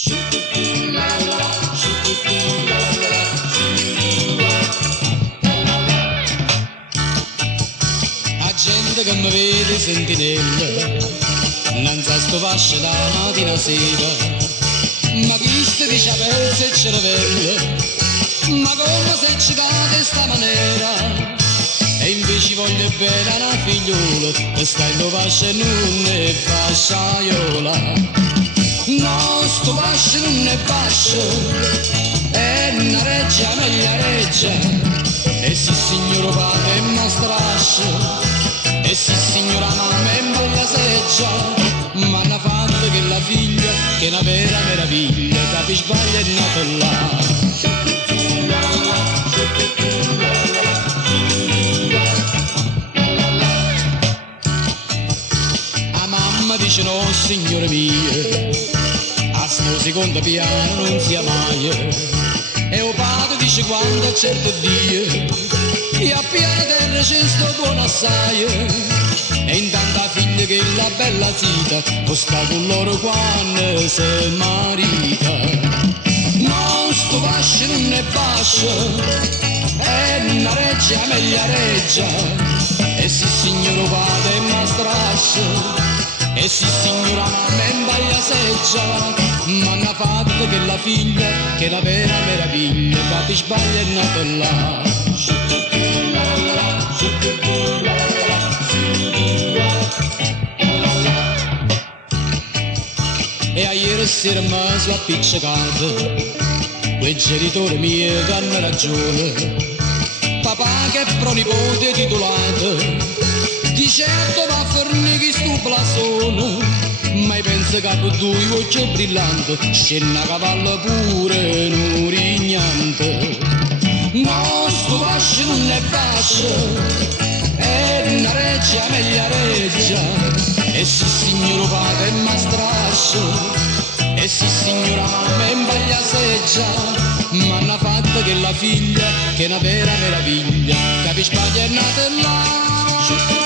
La gente che mi vede sentinella, non sa sto fascio da mattina a sera, ma chi sta dice pezzo e cervello, ma come se ci cade sta maniera, e invece voglio bene a una figliuola, che sta in lo fascio e non è fasciaiola. No, sto fascio non è fascio, è una reggia, meglio reggia, e sì signor padre è una strascia, e sì signora mamma è bella seggia, ma hanno fatto che la figlia, che è una vera meraviglia, capi sbaglia è nata là. La mamma dice no signore mie, a sto secondo piano non sia mai, e o padre dice quando certo Dio, e a piano terra c'è sto buono assai, e intanto la figlia che è la bella zita, sta con loro quando si marita. No, sto fascio non è fascio, è una reggia, meglio reggia, e sì signor padre è una strascia, e sì signora mamma è in baglia seggia, ma hanno fatto che la figlia, che è la vera meraviglia, capi sbaglia è nata là. E a ieri sera mi sono appiccicato, quei genitori miei che hanno ragione, papà che è pronipote titolato, di certo va a fornire chi stu blasone, ma pensa che per due occhi brillanti, scena cavallo pure non rignante. No, sto fascio non è fascio, è una reggia, meglio reggia, e sì signor padre è una strascia, e sì signora mamma è in baglia seggia, ma hanno fatto che la figlia, che è una vera meraviglia, capisci sbaglia è nata là.